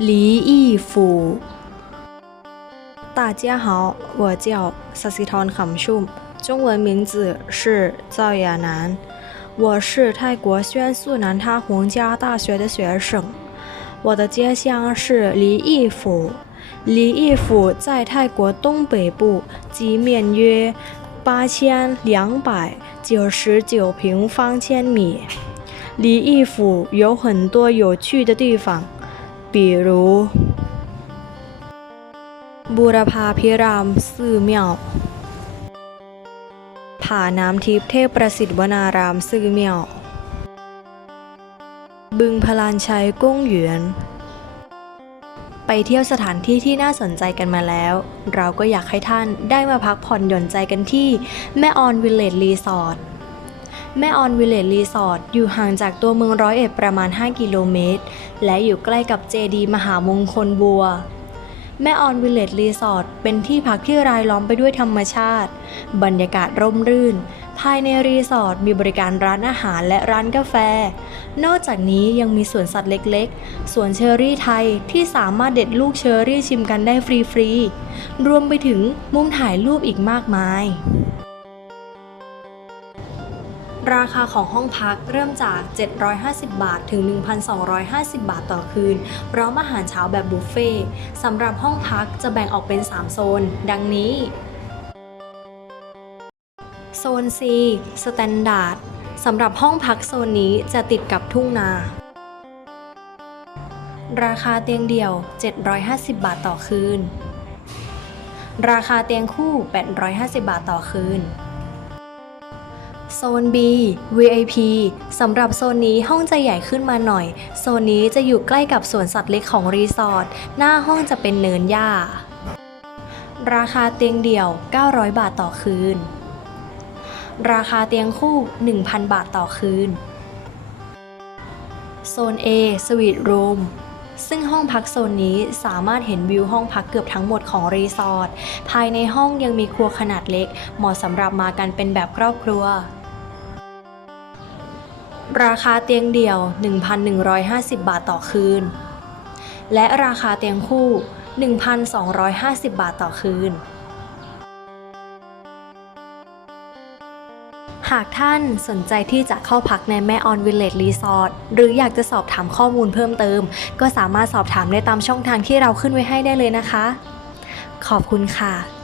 李义府。大家好，我叫 Sasiton Hamshum，中文名字是赵亚楠，我是泰国宣素南他皇家大学的学生，我的家乡是李义府。李义府在泰国东北部，基面约八千两百九十九平方千米。李义府有很多有趣的地方。比如บูรพาพิรามซื่อเมี่ยว ผาน้ำทิพย์เทพประสิทธิ์วนารามซื่อเมี่ยว บึงพลานชัยกุ้งหยวน ไปเที่ยวสถานที่ที่น่าสนใจกันมาแล้ว เราก็อยากให้ท่านได้มาพักผ่อนหย่อนใจกันที่แม่ออนวิลเลจรีสอร์ท แม่ออนวิลเลจรีสอร์ทอยู่ห่างจากตัวเมืองร้อยเอ็ดประมาณ 5 กิโลเมตร และอยู่ใกล้กับเจดีมหามงคลบัว แม่ออนวิลเลจรีสอร์ทเป็นที่พักที่รายล้อมไปด้วยธรรมชาติ บรรยากาศร่มรื่น ภายในรีสอร์ทมีบริการร้านอาหารและร้านกาแฟ นอกจากนี้ยังมีสวนสัตว์เล็กๆ สวนเชอรี่ไทยที่สามารถเด็ดลูกเชอรี่ชิมกันได้ฟรีๆ รวมไปถึงมุมถ่ายรูปอีกมากมาย ราคาของห้องพักเริ่มจาก 750 บาท ถึง 1,250 บาทต่อคืน พร้อมอาหารเช้าแบบบุฟเฟ่ต์สำหรับห้องพักจะแบ่งออกเป็น 3 โซน ดังนี้ โซน C สแตนดาร์ดสำหรับห้องพักโซนนี้จะติดกับทุ่งนา ราคาเตียงเดี่ยว 750 บาทต่อคืน ราคาเตียงคู่ 850 บาทต่อคืน โซน B VIP สำหรับโซนนี้ห้องจะใหญ่ขึ้นมาหน่อย โซนนี้จะอยู่ใกล้กับสวนสัตว์เล็กของรีสอร์ท หน้าห้องจะเป็นเนินหญ้า ราคาเตียงเดี่ยว 900 บาทต่อคืน ราคาเตียงคู่ 1,000 บาทต่อคืน โซน A Suite Room ซึ่งห้องพักโซนนี้สามารถเห็นวิวห้องพักเกือบทั้งหมดของรีสอร์ท ภายในห้องยังมีครัวขนาดเล็ก เหมาะสำหรับมากันเป็นแบบครอบครัว ราคาเตียงเดี่ยว 1,150 บาทต่อคืน และราคาเตียงคู่ 1,250 บาทต่อคืน หากท่านสนใจที่จะเข้าพักในแม่ออนวิลเลจรีสอร์ทหรืออยากจะสอบถามข้อมูลเพิ่มเติม ก็สามารถสอบถามได้ตามช่องทางที่เราขึ้นไว้ให้ได้เลยนะคะ ขอบคุณค่ะ